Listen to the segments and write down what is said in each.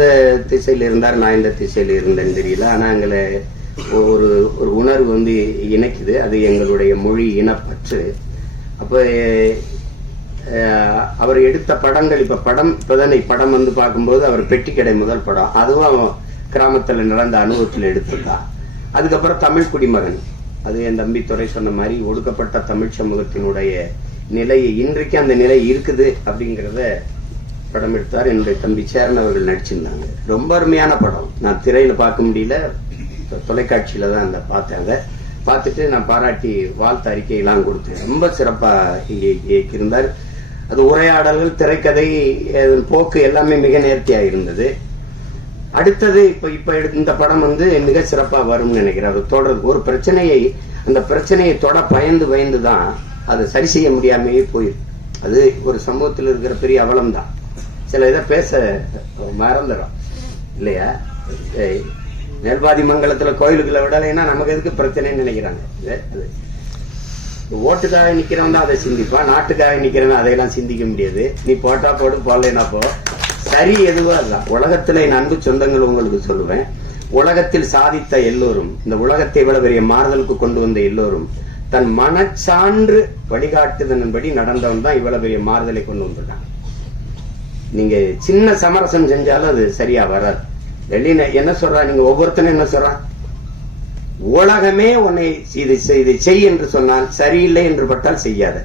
எந்த திசையில இருந்தார், நான் எந்த திசையில இருந்தேன்னு தெரியல. ஆனா எங்களை ஒரு ஒரு உணர்வு வந்து இணைக்குது. அது எங்களுடைய மொழி இனப்பற்று. அப்ப அவர் எடுத்த படங்கள், இப்பதானே படம் வந்து பார்க்கும்போது அவர் பெட்டி கடை முதல் படம், அதுவும் கிராமத்துல நடந்த அனுபவத்தில் எடுத்ததுதான். அதுக்கப்புறம் தமிழ் குடிமகன், அது என் தம்பி துரை சொன்ன மாதிரி ஒடுக்கப்பட்ட தமிழ் சமூகத்தினுடைய நிலை, இன்றைக்கு அந்த நிலை இருக்குது அப்படிங்கிறத படம் எடுத்தார். என்னுடைய தம்பி சேரன் அவர்கள் நடிச்சிருந்தாங்க. ரொம்ப அருமையான படம். நான் திரையில பார்க்க முடியல, தொலைக்காட்சியில தான் அந்த பார்த்தேன். அதை பார்த்துட்டு நான் பாராட்டி வாழ்த்து அறிக்கையெல்லாம் கொடுத்தேன். ரொம்ப சிறப்பா இருந்தார். அது உரையாடல்கள், திரைக்கதை, போக்கு எல்லாமே மிக நேர்த்தியா இருந்தது. அடுத்தது இப்ப இந்த படம் வந்து மிக சிறப்பா வரும்னு நினைக்கிறேன். அது தொடர் ஒரு பிரச்சனையை, அந்த பிரச்சனையை பயந்து தான் அதை சரி செய்ய முடியாமையே போயிருக்கு. அது ஒரு சமூகத்தில் இருக்கிற பெரிய அவலம் தான். சில இதை பேச மறந்துடும் இல்லையா? மேல்பாதி மங்கலத்துல கோயிலுக்குள்ள விடலைன்னா நமக்கு எதுக்கு பிரச்சனைன்னு நினைக்கிறாங்க. ஓட்டுக்காக நிக்கிறவன் தான் அதை சிந்திப்பான், நாட்டுக்காக நிக்கிறவன் அதையெல்லாம் சிந்திக்க முடியாது. நீ போட்டா போடு, போடலைன்னா போ, சரி எதுவோ அதுதான். உலகத்துல என் அன்பு சொந்தங்கள் உங்களுக்கு சொல்லுவேன், உலகத்தில் சாதித்த எல்லோரும், இந்த உலகத்தை இவ்வளவு பெரிய மாறுதலுக்கு கொண்டு வந்த எல்லோரும் தன் மனச்சான்று வழிகாட்டுதன்படி நடந்தவன் தான் இவ்வளவு பெரிய மாறுதலை கொண்டு வந்துட்டாங்க. நீங்க சின்ன சமரசம் செஞ்சாலும் அது சரியா வராது. வெளியில என்ன சொல்றா, நீங்க ஒவ்வொருத்தனும் என்ன சொல்றான், உலகமே உன்னை இதை செய் என்று சொன்னால் சரியில்லை என்று பட்டால் செய்யாத,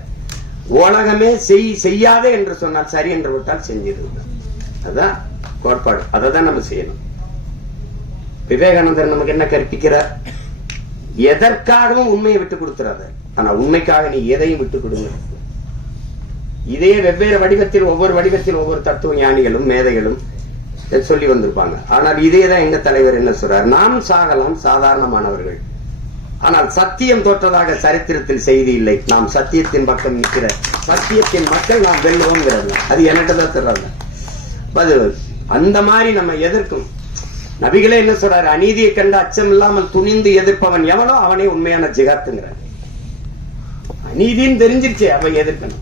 உலகமே செய்யாத என்று சொன்னால் சரி என்று பட்டால் செஞ்சிருந்த. அதான் கோட்பாடு. அதை தான் நம்ம செய்யணும். விவேகானந்தர் நமக்கு என்ன கற்பிக்கிறார்? எதற்காகவும் உண்மையை விட்டு கொடுத்துறாத, ஆனா உண்மைக்காக நீ எதையும் விட்டு கொடுங்க. இதே வெவ்வேறு வடிவத்தில், ஒவ்வொரு வடிவத்தில் ஒவ்வொரு தத்துவ ஞானிகளும் மேதைகளும் சொல்லி வந்திருப்பாங்க. ஆனால் இதேதான் எங்க தலைவர் என்ன சொல்றார், நாம் சாகலாம், சாதாரணமானவர்கள், ஆனால் சத்தியம் தோற்றதாக சரித்திரத்தில் செய்தி இல்லை. நாம் சத்தியத்தின் பக்கம் நிற்கிற சத்தியத்தின் மக்கள் நாம் வெல்லுவோம். அது என்னட்டதான் சொல்றாங்க. அந்த மாதிரி நம்ம எதிர்க்கும். நபிகளே என்ன சொல்றாரு, அநீதியை கண்டு அச்சம் இல்லாமல் துணிந்து எதிர்ப்பவன் எவனோ அவனே உண்மையான ஜிகாத்துங்கிற. அநீதின்னு தெரிஞ்சிருச்சு, அவ எதிர்க்கணும்.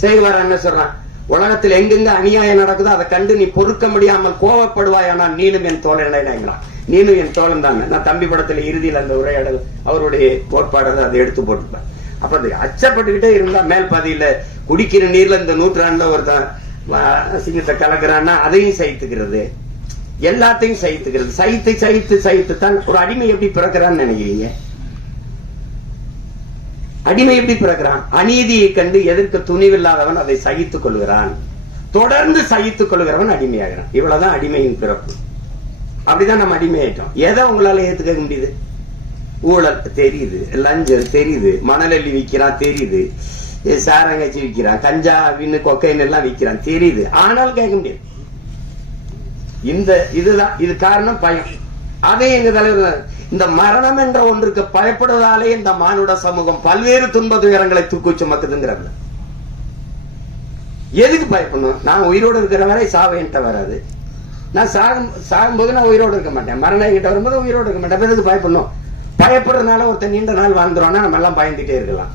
சேகுமாரன் என்ன சொல்றான், உலகத்தில் எங்கெங்க அநியாயம் நடக்குதோ அதை கண்டு நீ பொறுக்க முடியாமல் கோவப்படுவாய், ஆனால் நீனும் என் தோழன், நீனும் என் தோழன் தான். நான் தம்பி படத்துல இறுதியில் அந்த உரையாடல் அவருடைய கோட்பாடு அதை எடுத்து போட்டுப்பேன். அப்ப அது அச்சப்பட்டுக்கிட்டே இருந்தா மேல் பாதியில குடிக்கிற நீர்ல இந்த நூற்றாண்டுல ஒருத்தன் சிங்கத்தை கலக்குறான்னா அதையும் சகித்துக்கிறது, எல்லாத்தையும் சகித்துக்கிறது. சகித்து தான் ஒரு அடிமை எப்படி பிறக்கிறான்னு நினைக்கிறீங்க? அடிமை எப்படி பிறக்கிறான்? அநீதியை கண்டு எதிர்க்க துணிவில்லாதவன் அதை சகித்துக் கொள்கிறான், தொடர்ந்து சகித்துக் கொள்கிறவன் அடிமையாகிறான். இவ்வளவுதான் அடிமையின் பிறப்பு. அப்படிதான் நம்ம அடிமையாயிட்டோம். எதை உங்களால ஏத்துக்க முடியுது? ஊழல் தெரியுது, லஞ்சம் தெரியுது, மணலள்ளி விற்கிறான் தெரியுது, சாரங்காய்ச்சி விற்கிறான், கஞ்சா வின்னு கொக்கைன் எல்லாம் விற்கிறான் தெரியுது, ஆனால் கேட்க முடியாது. இதுதான் இது காரணம் பயம். அதே எங்க தலைவர், இந்த மரணம் என்ற ஒன்றுக்கு பயப்படுவதாலே இந்த மானுட சமூகம் பல்வேறு துன்ப துயரங்களை தூக்கி சுமக்குதுங்கிறாங்க. எதுக்கு பயப்படணும்? நான் உயிரோடு இருக்கிற வரை சாவு என்கிட்ட வராது. நான் சாகும்போது நான் உயிரோடு இருக்க மாட்டேன், மரணம் என்கிட்ட வரும்போது உயிரோடு இருக்க மாட்டேன். எதுக்கு பயப்படணும்? பயப்படுறதுனால ஒருத்தர் நீண்ட நாள் வாழ்ந்துருவானா நம்ம எல்லாம் பயந்துட்டே இருக்கலாம்.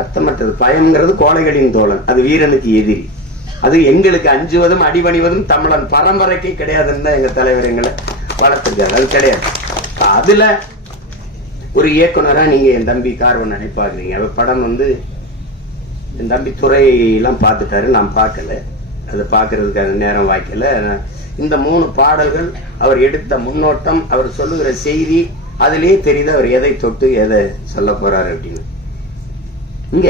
அர்த்தமற்றது. பயம்ங்கிறது கோழைகளின் தோழன், அது வீரனுக்கு எதிரி. அது எங்களுக்கு அஞ்சுவதும் அடிபணிவதும் தமிழன் பரம்பரைக்கு கிடையாதுன்னு தான் எங்க தலைவர் எங்களை வளர்த்துருக்காரு. அது கிடையாது. அதுல ஒரு இயக்குனரா நீங்க என் தம்பி கார்வன் நினைப்பாக்குறீங்க. படம் வந்து என் தம்பி துறையெல்லாம் பார்த்துட்டாரு, நான் பார்க்கல. அதை பார்க்கறதுக்கான நேரம் வாய்க்கல. இந்த 3 பாடல்கள், அவர் எடுத்த முன்னோட்டம், அவர் சொல்லுகிற செய்தி, அதிலேயே தெரியுது அவர் எதை தொட்டு எதை சொல்ல போறாரு அப்படின்னு. இங்க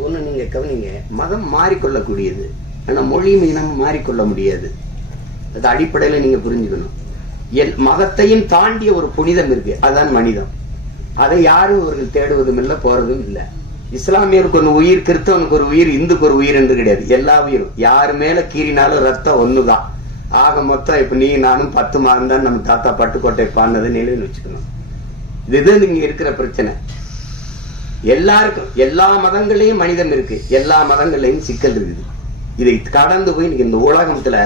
ஒண்ணு நீங்க கவனிங்க, மதம் மாறிக்கொள்ளக்கூடியது, ஆனா மொழி இனம் மாறிக்கொள்ள முடியாது. அது அடிப்படையில நீங்க புரிஞ்சுக்கணும். மதத்தையும் தாண்டிய ஒரு புனிதம் இருக்கு, அதுதான் மனிதம். அதை யாரும் அவர்கள் தேடுவதும் இல்லை, போறதும் இல்லை. இஸ்லாமியருக்கு ஒரு உயிர், கிறிஸ்தவனுக்கு ஒரு உயிர், இந்துக்கு ஒரு உயிர் என்று கிடையாது. எல்லா உயிரும் யாரு மேல கீறினாலும் ரத்தம் ஒண்ணுதான். ஆக மொத்தம் இப்ப நீ நானும் 10 மாதம் தான் நம்ம தாத்தா பட்டுக்கோட்டை பாடினது நிலையில் வச்சுக்கணும். இது இங்க இருக்கிற பிரச்சனை. எல்லாருக்கும், எல்லா மதங்களையும் மனிதம் இருக்கு, எல்லா மதங்களையும் சிக்கல் இருக்குது. இதை கடந்து போய் இன்னைக்கு இந்த உலகத்துல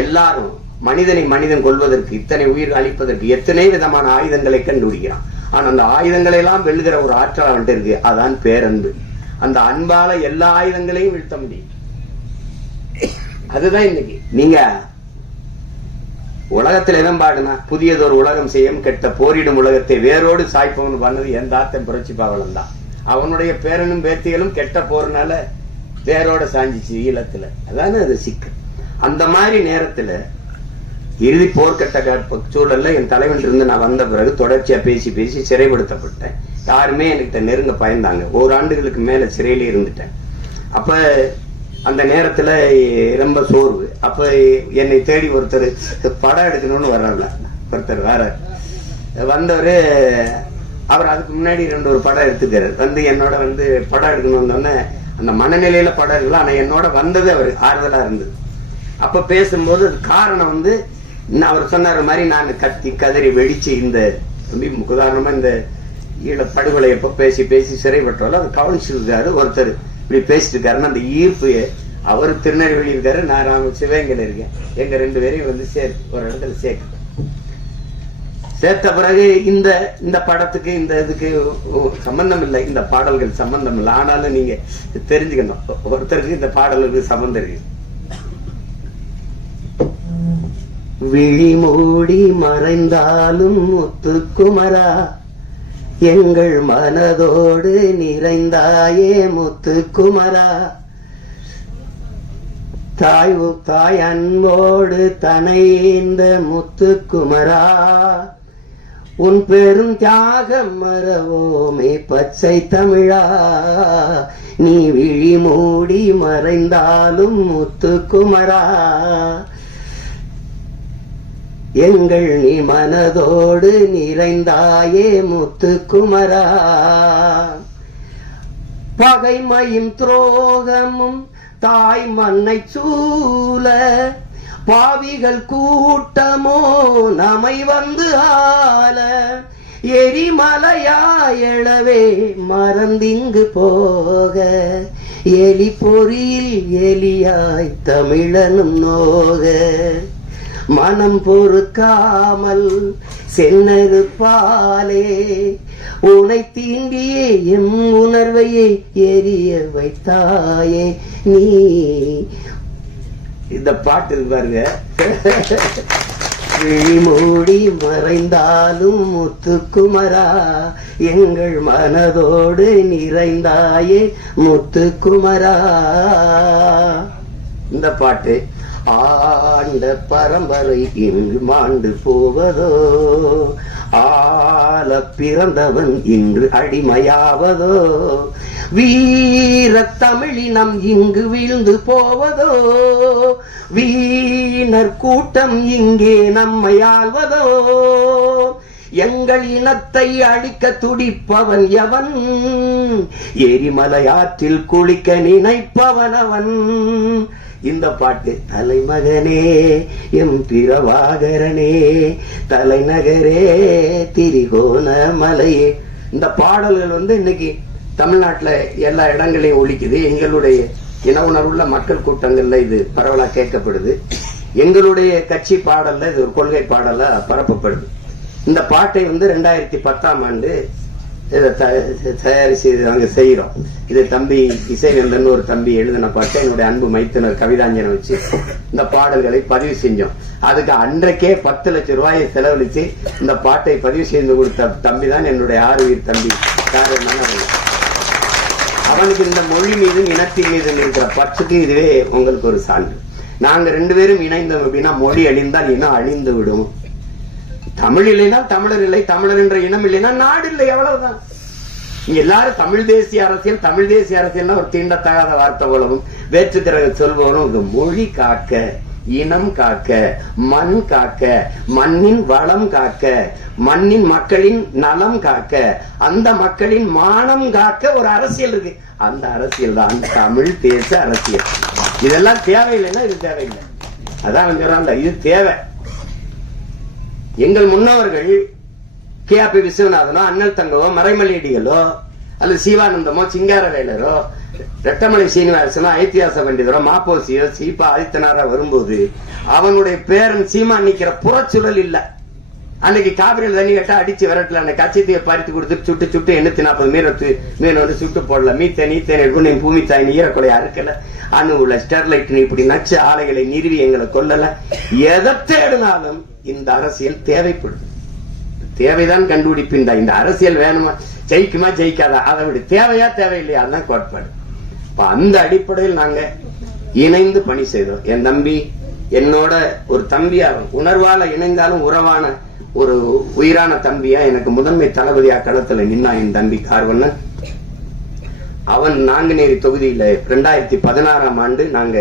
எல்லாரும் மனிதனை மனிதன் கொள்வதற்கு, இத்தனை உயிர் அழிப்பதற்கு எத்தனை விதமான ஆயுதங்களை கண்டுபிடிக்கிறான். ஆனா அந்த ஆயுதங்களை எல்லாம் வெல்லுகிற ஒரு ஆற்றல் அவன்கிட்ட இருக்கு, அதான் பேரன்பு. அந்த அன்பால எல்லா ஆயுதங்களையும் வீழ்த்த முடியும். அதுதான் இன்னைக்கு நீங்க உலகத்துல எதுவும் பாடுனா புதியதொரு உலகம் செய்யும் கெட்ட போரிடும் உலகத்தை வேரோடு சாய்ப்பவன் பண்ணது என் தாத்தன் புரட்சி பாவலன் தான். அவனுடைய பேரனும் பேத்திகளும் கெட்ட போறனால வேரோட சாஞ்சிச்சு ஈழத்துல. அதான அது சிக்கல். அந்த மாதிரி நேரத்துல இறுதி போர்க்கட்ட சூழல்ல என் தலைவன் இருந்து நான் வந்த பிறகு தொடர்ச்சியா பேசி பேசி சிறைப்படுத்தப்பட்டேன். யாருமே என்கிட்ட நெருங்க பயந்தாங்க. 1 ஆண்டுகளுக்கு மேல சிறையில இருந்துட்டேன். அப்ப அந்த நேரத்துல ரொம்ப சோர்வு. அப்ப என்னை தேடி ஒருத்தர் படம் எடுக்கணும்னு வர்றாங்க. ஒருத்தர் வேற வந்தவரு, அவர் அதுக்கு முன்னாடி 2 படம் எடுத்துக்கிறார். வந்து என்னோட வந்து படம் எடுக்கணும்னு அந்த மனநிலையில படம் எடுக்கல. ஆனா என்னோட வந்தது அவர் ஆறுதலா இருந்தது. அப்ப பேசும்போது காரணம் வந்து அவர் சொன்னார் மாதிரி நான் கத்தி கதறி வெடிச்சு இந்த உதாரணமா இந்த ஈழ படுகொலை எப்ப பேசி பேசி சிறைப்பட்டாலும் அது கவனிச்சிருக்காரு. ஒருத்தர் இப்படி பேசிட்டு இருக்காருன்னு அந்த ஈர்ப்பு அவரு திருநெல்வேலி இருக்காரு, நான் சிவகங்கையில இருக்கேன். எங்க 2 பேரையும் வந்து ஒரு இடத்துல சேர்த்த பிறகு இந்த படத்துக்கு இந்த இதுக்கு சம்பந்தம் இல்லை, இந்த பாடல்கள் சம்பந்தம் இல்லை. ஆனாலும் நீங்க தெரிஞ்சுக்கணும், ஒருத்தருக்கு இந்த பாடலுக்கு சம்பந்தம் இருக்கு. விழி மூடி மறைந்தாலும் முத்துக்குமரா எங்கள் மனதோடு நிறைந்தாயே முத்துக்குமரா, தாய் அன்போடு தனைந்த முத்துக்குமரா, உன் பெரும் தியாகம் மறவோமே பச்சை தமிழா, நீ விழி மூடி மறைந்தாலும் முத்துக்குமரா, எங்கள் நீ மனதோடு நிறைந்தாயே முத்துக்குமரா, பகைமையும் துரோகமும் தாய் மண்ணை சூழ பாவிகள் கூட்டமோ நம்மை வந்து ஆள, எரிமலையாயளவே மறந்திங்கு போக, எலி பொறியில் எலியாய் தமிழனும் நோக, மனம் பொறுக்காமல் சென்னது பாலே உனை தீண்டியே எம் உணர்வையே எரிய வைத்தாயே நீ. இந்த பாட்டு பாருங்க. விழி மூடி மறைந்தாலும் முத்துக்குமரா எங்கள் மனதோடு நிறைந்தாயே முத்துக்குமரா. இந்த பாட்டு ஆண்ட பரம்பரை இன்று மாண்டு போவதோ, ஆள பிறந்தவன் இன்று அடிமையாவதோ, வீர தமிழினம் இங்கு வீழ்ந்து போவதோ, வீணர் கூட்டம் இங்கே நம்மை ஆள்வதோ, எங்கள் இனத்தை அழிக்க துடிப்பவன் எவன், எரிமலையாற்றில் குளிக்க நினைப்பவன் அவன். இந்த பாட்டு தலைமகனே எம் பிரபாகரனே தலைநகரே திரிகோண மலையே. இந்த பாடல்கள் வந்து இன்னைக்கு தமிழ்நாட்டுல எல்லா இடங்களையும் ஒலிக்குது. எங்களுடைய இன உணர்வுள்ள மக்கள் கூட்டங்கள்ல இது பரவலா கேட்கப்படுது. எங்களுடைய கட்சி பாடல்ல இது ஒரு கொள்கை பாடலா பரப்பப்படுது. இந்த பாட்டை வந்து 2010ஆம் ஆண்டு தயாரிச்சு நாங்க செய்யறோம். இது தம்பி இசைவேந்தன் ஒரு தம்பி எழுதின பாட்டை என்னுடைய அன்பு மைத்தினர் கவிதாஞ்சனை வச்சு இந்த பாடல்களை பதிவு செஞ்சோம். அதுக்கு அன்றைக்கே 10 லட்சம் ரூபாயை செலவழிச்சு இந்த பாட்டை பதிவு செய்து கொடுத்த தம்பி தான் என்னுடைய ஆறுயிர் தம்பி. அவனுக்கு இந்த மொழி மீது இனத்தின் மீது இருக்கிற பற்றுக்கு இதுவே உங்களுக்கு ஒரு சான்று. நாங்க 2 பேரும் இணைந்தோம் அப்படின்னா மொழி அழிந்தால் இனம் அழிந்து விடும். தமிழ் இல்லைன்னா தமிழர் இல்லை, தமிழர் என்ற இனம் இல்லைன்னா நாடு இல்லை, அவ்வளவுதான். இங்க எல்லாரும் தமிழ் தேசிய அரசியல், தமிழ் தேசிய அரசியல்னா ஒரு தீண்டத்தகாத வார்த்தை போலவும் வேற்றுக்கிற சொல்பவனும் மொழி காக்க, இனம் காக்க, மண் காக்க, மண்ணின் வளம் காக்க, மண்ணின் மக்களின் நலம் காக்க, அந்த மக்களின் மானம் காக்க ஒரு அரசியல் இருக்கு. அந்த அரசியல் தான் தமிழ் தேச அரசியல். இதெல்லாம் தேவையில்லைன்னா இது தேவையில்லை. அதான் சொல்றாங்க, இது தேவை. எங்கள் முன்னவர்கள் கே.பி. விஸ்வநாதனோ, அண்ணல் தங்கவோ, மறைமலையடிகளோ, அல்லது சிவானந்தமோ, சிங்காரவேலரோ, ரெட்டமலை சீனிவாசனோ, ஐத்தியாச பண்டிதரோ, மாப்போசியோ, சீபா ஆதித்தனாரா வரும்போது அவனுடைய பேரன் சீமா நிக்கிற புறச்சூழல் இல்ல. அன்னைக்கு காவிரியில் தண்ணி கேட்டா அடிச்சு விரட்டல, அந்த கச்சத்தையை பறித்து கொடுத்து சுட்டு சுட்டு 840 மீன் வந்து சுட்டு போடல. மீத்தேன் பூமி தாய் ஈரக்கொலை அறுக்கல, அணுவுல ஸ்டெர்லைட் இப்படி நச்சு ஆலைகளை நிறுவி எங்களை கொல்லல. எதை தேடினாலும் இந்த அரசியல் தேவைப்படுது. தேவைதான் கண்டுபிடிப்பின் இந்த அரசியல் வேணுமா, ஜெயிக்குமா ஜெயிக்காதா, அதை விட தேவையா தேவையில்லையா, அதுதான் கோட்பாடு. அந்த அடிப்படையில் நாங்க இணைந்து பணி செய்தோம். என் தம்பி என்னோட ஒரு தம்பியா, உணர்வால இணைந்தாலும் உறவான ஒரு உயிரான தம்பியா, எனக்கு முதன்மை தளபதியா களத்துல நின்னா என் தம்பி கார்வண்ணன். அவன் நாங்குநேரி தொகுதியில 2016ஆம் ஆண்டு நாங்க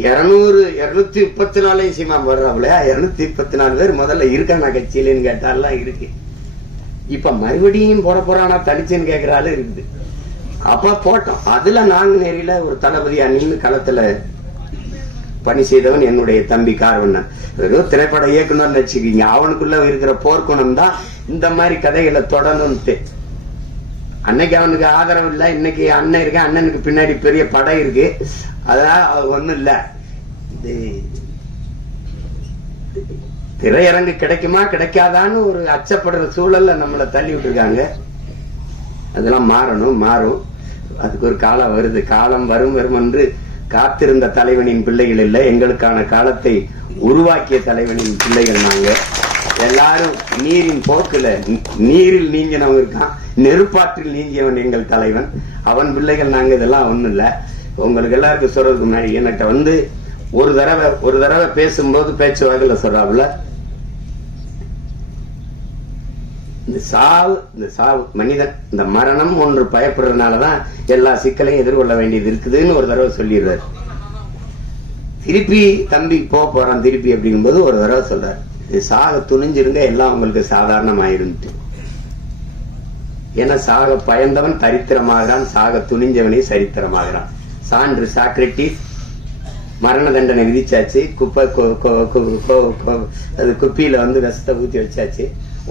234 சீமா வர்றாப்புல 234 பேர் முதல்ல இருக்கானா கட்சியிலன்னு கேட்டாலாம் இருக்கு. இப்ப மறுபடியும் போட போறானா தனிச்சுன்னு கேட்கறாலும் இருக்குது. அப்ப போட்டோம். அதுல நாங்குநேரியில ஒரு தளபதியா நின்று களத்துல பணி செய்தவன் என்னுடைய தம்பி கார்வண்ணன். வெறும் திரைப்பட இயக்குனர் வச்சுக்கீங்க, அவனுக்குள்ள இருக்கிற போர்க்குணம் தான் இந்த மாதிரி கதைகளை தொடரணும்ட்டு. அன்னைக்கு அவனுக்கு ஆதரவு இல்ல, இன்னைக்கு அண்ணன் இருக்கு, அண்ணனுக்கு பின்னாடி பெரிய படம் இருக்கு. அதனால அவர் ஒண்ணும் இல்ல. திரையரங்கு கிடைக்குமா கிடைக்காதான்னு ஒரு அச்சப்படுற சூழல்ல நம்மளை தள்ளி விட்டுருக்காங்க. அதெல்லாம் மாறும். அதுக்கு ஒரு காலம் வருது. காலம் வரும் என்று காத்திருந்த தலைவனின் பிள்ளைகள் இல்லை, எங்களுக்கான காலத்தை உருவாக்கிய தலைவனின் பிள்ளைகள் நாங்க எல்லாரும். நீரின் போக்குல நீரில் நீங்கினவன் இருக்கான், நெருப்பாற்றில் நீங்கியவன் எங்கள் தலைவன், அவன் பிள்ளைகள் நாங்க. இதெல்லாம் ஒண்ணும் இல்ல. உங்களுக்கு எல்லாருக்கும் சொல்றதுக்கு முன்னாடி என்கிட்ட வந்து ஒரு தடவை பேசும்போது பேச்சு வகையில சொல்றாப்புல, இந்த சாவு மனிதன் இந்த மரணம் ஒன்று பயப்படுறதுனாலதான் எல்லா சிக்கலையும் எதிர்கொள்ள வேண்டியது இருக்குதுன்னு ஒரு தடவை சொல்லிடுறாரு. திருப்பி தம்பி போறான் திருப்பி அப்படிங்கும்போது ஒரு தடவை சொல்றாரு, இது சாக துணிஞ்சிருங்க எல்லாம் உங்களுக்கு சாதாரணமாயிருந்து. ஏன்னா சாக பயந்தவன் தரித்திரமாகிறான், சாக துணிஞ்சவனே சரித்திரமாகிறான். சான்று சாக்ரட்டிஸ் மரண தண்டனை விதிச்சாச்சு, அது குப்பியில வந்து விஷத்தை ஊத்தி வச்சாச்சு,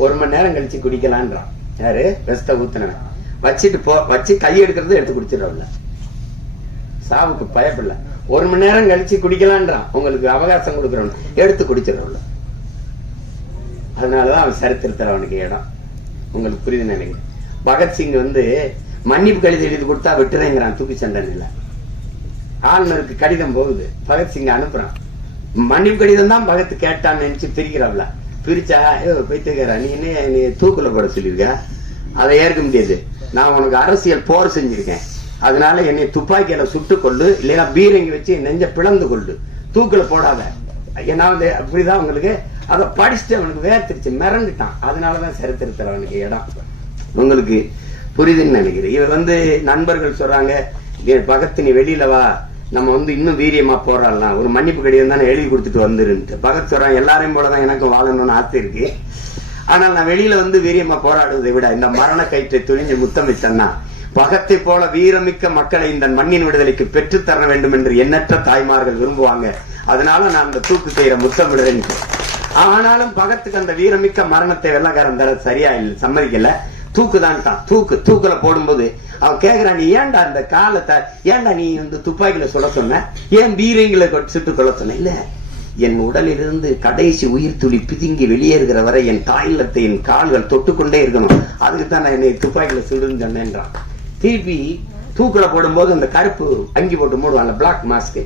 1 மணி நேரம் கழிச்சு குடிக்கலான்றான். யாரு? விஷத்தை ஊத்தினவன். வச்சு கை எடுக்கிறது எடுத்து குடிச்சிடல, சாவுக்கு பயப்படல. 1 மணி நேரம் கழிச்சு குடிக்கலான்றான், உங்களுக்கு அவகாசம் கொடுக்கறவன் எடுத்து குடிச்சிடல. அதனாலதான் அவன் சரித்திரத்தில் அவனுக்கு இடம். உங்களுக்கு புரியுது நினைக்கிறேன். பகத்சிங் வந்து மன்னிப்பு கடிதம் எழுதி கொடுத்தா விட்டுறேங்கிறான் தூக்கி சண்டனையில. ஆளுநருக்கு கடிதம் போகுது, பகத்சிங் அனுப்புறான். மன்னிப்பு கடிதம் தான் பகத் கேட்டான்னு நினைச்சு பிரிக்கிறாப்ல. பிரிச்சா போய்த்துக்கிற நீ தூக்குல போட சொல்லிருக்க, அதை ஏற்க முடியாது. நான் உனக்கு அரசியல் போர் செஞ்சிருக்கேன், அதனால என்னை துப்பாக்கியில சுட்டு கொள்ளு, இல்லையா பீரங்கி வச்சு நெஞ்ச பிளந்து கொள்ளு, தூக்குல போடாத. ஏன்னா வந்து அப்படிதான் உங்களுக்கு அதை படிச்சுட்டு அவனுக்கு வேர்த்திருச்சு, மிரண்டுட்டான். அதனாலதான் சரித்திரத்தில் அவனுக்கு இடம். உங்களுக்கு புரியுதுன்னு நினைக்கிறேன். இவ வந்து நண்பர்கள் சொல்றாங்க, பகத் நீ வெளியில வா, நம்ம வந்து இன்னும் வீரியமா போராடலாம், ஒரு மன்னிப்பு கடிதம் தானே எழுதி கொடுத்துட்டு வந்துருன்ட்டு. பகத் சொல்றான், எல்லாரையும் போலதான் எனக்கும் வாழணும்னு ஆசை இருக்கு, ஆனால் நான் வெளியில வந்து வீரியமா போராடுவதை விட இந்த மரண கயிற்றை துணிஞ்சு முத்தமிட்டேன்னா பகத்தை போல வீரமிக்க மக்களை இந்த மண்ணின் விடுதலைக்கு பெற்றுத்தர வேண்டும் என்று எண்ணற்ற தாய்மார்கள் விரும்புவாங்க. அதனால நான் அந்த தூக்கு செய்யற முத்தமிடுறேன். ஆனாலும் பகத்துக்கு அந்த வீரமிக்க மரணத்தை வெள்ளக்காரன் தர சரியா இல்லை, சம்மதிக்கல. தூக்குதான் தூக்குல போடும்போது அவன் கேக்குறான், நீ ஏன்டா இந்த காலத்தை ஏன்டா நீ வந்து துப்பாக்கியில சொல்ல சொன்ன, ஏன் பீரங்கில சுட்டு கொள்ள சொன்ன? இல்ல, என் உடலிலிருந்து கடைசி உயிர் துளி பிதுங்கி வெளியேறுகிற வரை என் தாயிலத்தை என் கால்கள் தொட்டுக்கொண்டே இருக்கணும், அதுக்குத்தான் நான் என்னை துப்பாக்கியில சுடுன்னு சொன்னேன்றான். திருப்பி தூக்குல போடும்போது அந்த கருப்பு அங்கி போட்டு மூடுவாங்க, பிளாக் மாஸ்க்.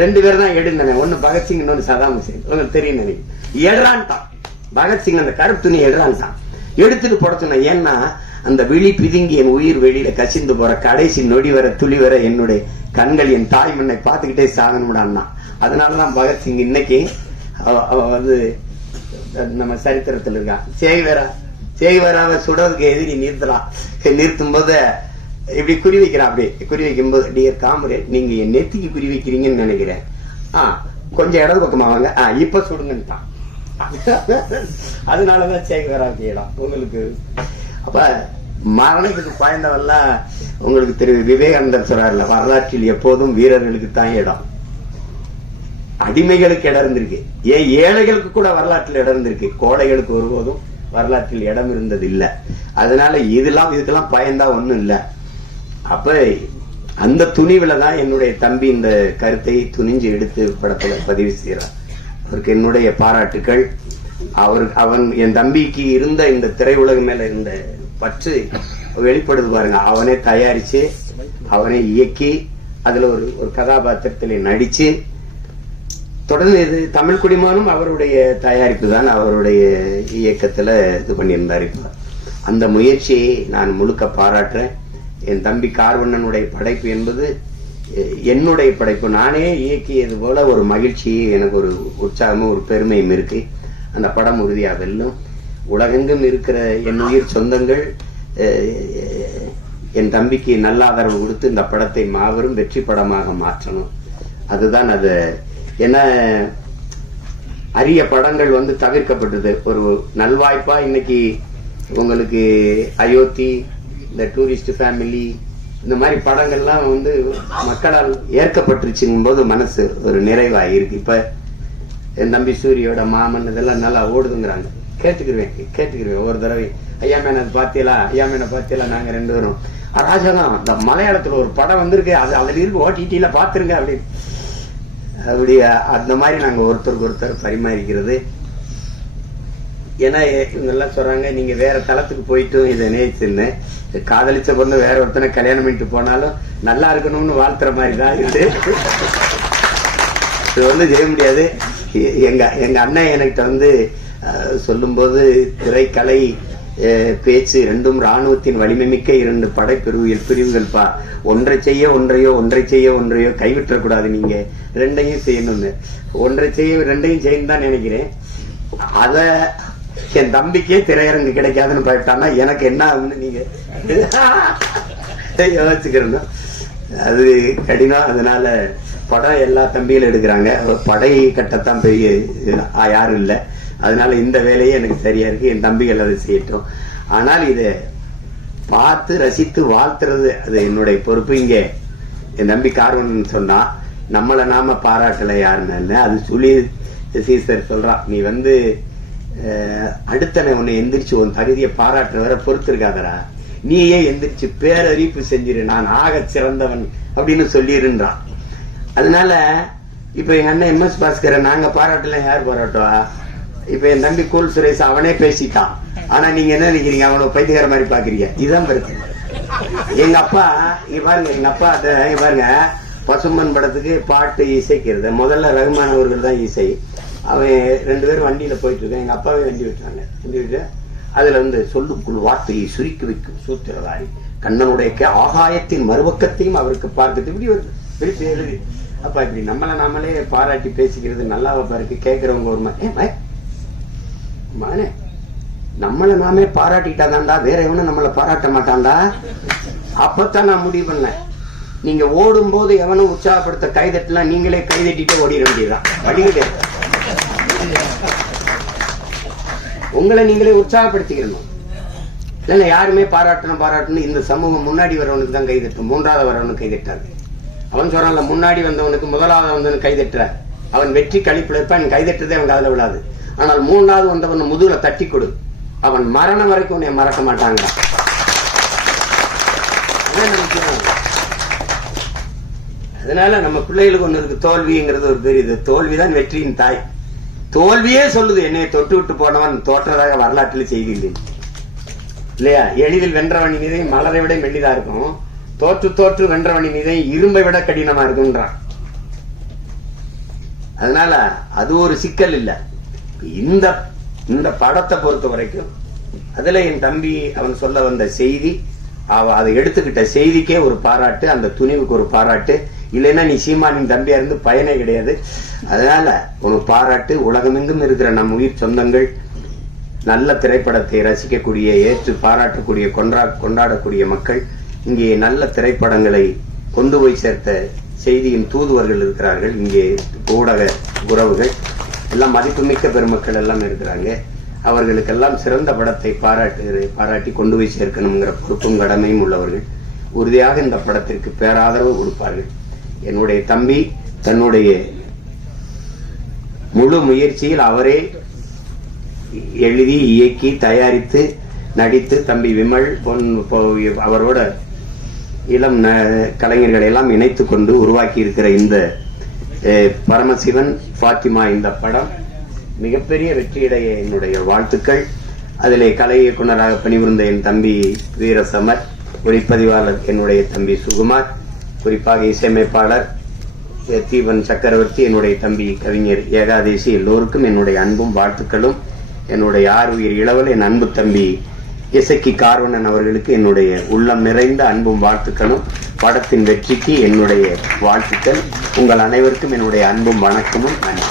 2 பேர் தான் எடுந்தானே, ஒன்னு பகத்சிங் இன்னொன்னு சதாம் ஹுசேன். உங்களுக்கு தெரியும் நினைக்கிறேன். எடுறான்ட்டான் பகத்சிங், அந்த கருப்பு துணி எடுறான்ட்டான். எடுத்துட்டு போட சொன்ன. ஏன்னா அந்த விழி பிதுங்கி என் உயிர் வெளியில கசிந்து போற கடைசி நொடி வர துளி வர என்னுடைய கண்கள் என் தாய் மண்ணை பார்த்துக்கிட்டே சாகணும்டான்னா. அதனாலதான் பகத்சிங் இன்னைக்கு வந்து நம்ம சரித்திரத்தில் இருக்கான். சேகுவேராவை சுடுறதுக்கு எதிரி நிறுத்தும் போது இப்படி குறி வைக்கிறான். அப்படி குறி வைக்கும் போது, டியர் காம்ரேட், நீங்க என் நெத்திக்கு குறி வைக்கிறீங்கன்னு நினைக்கிறேன், கொஞ்சம் இடது பக்கமா வாங்க, இப்ப சுடுங்கன்னுட்டான். அதனாலதான் சேகுவேராவுக்கு இடம் உங்களுக்கு. அப்ப மரணத்துக்கு பாய்ந்தவெல்லாம் உங்களுக்கு தெரியும். விவேகானந்தர் சொல்றாருல, வரலாற்றில் எப்போதும் வீரர்களுக்கு தான் இடம், அடிமைகளுக்கு இடம் இருந்திருக்கு. ஏழைகளுக்கு கூட வரலாற்றில் இடம் இருந்திருக்கு, கோழைகளுக்கு ஒருபோதும் வரலாற்றில் இடம் இருந்தது இல்ல. அதனால இதுக்கெல்லாம் பயந்தா ஒண்ணும் இல்ல. அப்ப அந்த துணிவுல தான் என்னுடைய தம்பி இந்த கருத்தை துணிஞ்சு எடுத்து படத்துல பதிவு செய்யறார். அவருக்கு என்னுடைய பாராட்டுக்கள். அவன் என் தம்பிக்கு இருந்த இந்த திரையுலகம் மேல இருந்த பற்று வெளிப்படுது பாருங்க. அவனே தயாரிச்சு, அவனே இயக்கி, அதுல ஒரு கதாபாத்திரத்திலே நடிச்சு, தொடர்ந்து இது தமிழ் குடிமகனும் அவருடைய தயாரிப்பு தான், அவருடைய இயக்கத்துல இது பண்ணியிருந்தார். இப்ப அந்த முயற்சியை நான் முழுக்க பாராட்டுறேன். என் தம்பி கார்வண்ணனுடைய படைப்பு என்பது என்னுடைய படைப்பு. நானே இயக்கியது போல ஒரு மகிழ்ச்சி, எனக்கு ஒரு உற்சாகமும் ஒரு பெருமையும் இருக்கு. அந்த படம் உறுதியாக வெல்லும். உலகெங்கும் இருக்கிற என் உயிர் சொந்தங்கள் என் தம்பிக்கு நல்ல ஆதரவு கொடுத்து இந்த படத்தை மாபெரும் வெற்றி படமாக மாற்றணும். அதுதான் அது. ஏன்னா அரிய படங்கள் தவிர்க்கப்பட்டது. ஒரு நல்வாய்ப்பா இன்னைக்கு உங்களுக்கு அயோத்தி, இந்த டூரிஸ்ட் ஃபேமிலி, இந்த மாதிரி படங்கள்லாம் மக்களால் ஏற்கப்பட்டுருச்சுங்கும் போது மனசு ஒரு நிறைவாயிருக்கு. இப்ப என் தம்பி சூரியோட மாமன் இதெல்லாம் நல்லா ஓடுதுங்கிறாங்க. கேட்டுக்கிருவேன் ஒரு தடவை, ஐயா மேன பாத்தியலா, ஐயா மேன பாத்தியலா, நாங்க 2 பேரும் அராஜகம், இந்த மலையாளத்துல ஒரு படம் வந்திருக்கு, அது அதுல இருக்கு, ஓடிடியில பாத்துருங்க அப்படின்னு. அப்படி அந்த மாதிரி நாங்க ஒருத்தருக்கு ஒருத்தர் பரிமாறிக்கிறது. ஏன்னா இவங்கெல்லாம் சொல்றாங்க, நீங்க வேற தளத்துக்கு போயிட்டும் இதை நேசிருந்தேன், காதலிச்ச பொண்ணு வேற ஒருத்தனை கல்யாணம் பண்ணிட்டு போனாலும் நல்லா இருக்கணும்னு வாழ்த்துற மாதிரி தான் இது. இது செய்ய முடியாது. எங்க அண்ணன் என்கிட்ட சொல்லும் போது, திரைக்கலை பேச்சு இரண்டும் ராணுவத்தின் வலிமை மிக்க 2 பிரிவுகள் பா, ஒன்றை செய்ய ஒன்றையோ கைவிட்டக்கூடாது, நீங்க 2ஐயும் செய்யணும்னு. ஒன்றை செய்ய 2ஐயும் செய்யணும் தான் நினைக்கிறேன். அத என் தம்பிக்கே திரையரங்கு கிடைக்காதுன்னு போயிட்டான்னா எனக்கு என்ன ஆகுன்னு நீங்க யோசிக்கிறோம். அது கடினம். அதனால படம் எல்லா தம்பியிலும் எடுக்கிறாங்க, படை கட்டத்தான் பெரிய யாரும் இல்லை. அதனால இந்த வேலையே எனக்கு சரியா இருக்கு, என் தம்பிகள் அதை செய்யட்டும். ஆனால் இதை பார்த்து ரசித்து வாழ்த்துறது அது என்னுடைய பொறுப்பு. இங்க என் தம்பி கார்வன் சொன்னா, நம்மளை நாம பாராட்டல யாருன்னு, அது சொல்லி சீசர் சொல்றான், நீ அடுத்தனை உன்னை எந்திரிச்சு உன் தகுதியை பாராட்டுற வர பொறுத்து இருக்காதரா, நீயே எந்திரிச்சு பேரறிவிப்பு செஞ்சிரு, நான் ஆக சிறந்தவன் அப்படின்னு சொல்லிருன்றான். அதனால இப்ப எங்க அண்ணன் MS பாஸ்கரை நாங்க பாராட்டல, யார் பாராட்டுவா? இப்ப என் தம்பி கூல் சுரேஷ் அவனே பேசிட்டான். ஆனா நீங்க என்ன நினைக்கிறீங்க, அவனை பைத்தியக்கார மாதிரி பாக்குறீங்க. இதுதான் பிரச்சனை. எங்க அப்பா இங்க பாருங்க, எங்க அப்பா பாருங்க, பசும்பன் படத்துக்கு பாட்டு இசைக்கிறது முதல்ல ரகுமான் அவர்கள் தான் இசை. அவன் 2 பேரும் வண்டியில போயிட்டு இருக்கான், எங்க அப்பாவே வண்டி விட்டுறாங்க. வண்டி விட்டு அதுல சொல்லுக்குள் வார்த்தையை சுருக்கி வைக்கும் சூத்திரதாரி கண்ணனுடைய ஆகாயத்தின் மறுபக்கத்தையும் அவருக்கு பார்த்துட்டு இப்படி வருது, பிரித்து எழுதி. அப்ப இப்படி நாமளே பாராட்டி பேசிக்கிறது நல்லாவா இருக்கு. கேட்கிறவங்க ஒரு மகனே, நம்மளை நாமே பாராட்டிட்டாதான்டா, வேற எவனும் நம்மளை பாராட்ட மாட்டான்டா. அப்பத்தான் நான் முடிவு பண்ணேன், நீங்க ஓடும் போது எவனும் உற்சாகப்படுத்த கைதட்டலாம், நீங்களே கைதட்டிட்டு ஓடிட வேண்டியதுதான். வடிகட்டு உங்களை நீங்களே உற்சாகப்படுத்திக்கணும். இல்லைன்னா யாருமே பாராட்டணும் இந்த சமூகம் முன்னாடி வரவனுக்கு தான் கைதட்டும், 3வது வரவனுக்கு கைதட்டாது. அவன் சொல்றான்ல, முன்னாடி வந்தவனுக்கு 1வது வந்தவனுக்கு கைதட்டுற, அவன் வெற்றி கழிப்புல இருப்பான், கைதட்டுறதே அவன் காதுல விழாது. ஆனால் 3வது வந்தவன் முதுகுல தட்டி கொடு, அவன் மரணம் வரைக்கும் உன்னை மறக்க மாட்டாங்க. அதனால நம்ம பிள்ளைகளுக்கு ஒண்ணு இருக்கு, தோல்விங்கிறது ஒரு பெரிய தோல்விதான் வெற்றியின் தாய். தோல்வியே சொல்லுது, என்னை தொட்டு விட்டு போனவன் தோற்றதாக வரலாற்றில் செய்தி இல்லையா? எளிதில் வென்றவனின் மீதை மலரை விட மெல்லிதா இருக்கும், தோற்று வென்றவனின் மீதை இரும்பை விட கடினமா இருக்குன்றான். அதனால அது ஒரு சிக்கல் இல்ல. இந்த படத்தை பொறுத்த வரைக்கும் அதுல என் தம்பி அவன் சொல்ல வந்த செய்தி, அதை எடுத்துக்கிட்ட செய்திக்கே ஒரு பாராட்டு, அந்த துணிவுக்கு ஒரு பாராட்டு. இல்லைன்னா நீ சீமானின் தம்பியா இருந்து பயனே கிடையாது. அதனால ஒரு பாராட்டு. உலகமெங்கும் இருக்கிற நம் உயிர் சொந்தங்கள் நல்ல திரைப்படத்தை ரசிக்கக்கூடிய, ஏற்று பாராட்டக்கூடிய, கொண்டாடக்கூடிய மக்கள், இங்கே நல்ல திரைப்படங்களை கொண்டு போய் சேர்த்த செய்தியின் தூதுவர்கள் இருக்கிறார்கள். இங்கே ஊடக உறவுகள் எல்லாம் மதிப்புமிக்க பெருமக்கள் எல்லாம் இருக்கிறாங்க. அவர்களுக்கெல்லாம் சிறந்த படத்தை பாராட்டி கொண்டு போய் சேர்க்கணுங்கிற பொறுப்பும் கடமையும் உள்ளவர்கள். உறுதியாக இந்த படத்திற்கு பேராதரவு கொடுப்பார்கள். என்னுடைய தம்பி தன்னுடைய முழு முயற்சியில் அவரே எழுதி, இயக்கி, தயாரித்து, நடித்து, தம்பி விமல் அவரோட இளம் கலைஞர்களை எல்லாம் இணைத்து கொண்டு உருவாக்கி இருக்கிற இந்த பரமசிவன் பாத்திமா இந்த படம் மிகப்பெரிய வெற்றியடைய என்னுடைய வாழ்த்துக்கள். அதிலே கலை இயக்குநராக பணிபுரிந்த என் தம்பி வீரசமர், ஒளிப்பதிவாளர் என்னுடைய தம்பி சுகுமார், குறிப்பாக இசையமைப்பாளர் தீபன் சக்கரவர்த்தி, என்னுடைய தம்பி கவிஞர் ஏகாதேசி, எல்லோருக்கும் என்னுடைய அன்பும் வாழ்த்துக்களும். என்னுடைய 6 உயிர் இளவல் என் அன்பு தம்பி இசக்கி கார்வண்ணன் அவர்களுக்கு என்னுடைய உள்ளம் நிறைந்த அன்பும் வாழ்த்துக்களும். படத்தின் வெற்றிக்கு என்னுடைய வாழ்த்துக்கள். உங்கள் அனைவருக்கும் என்னுடைய அன்பும் வணக்கமும் நன்றி.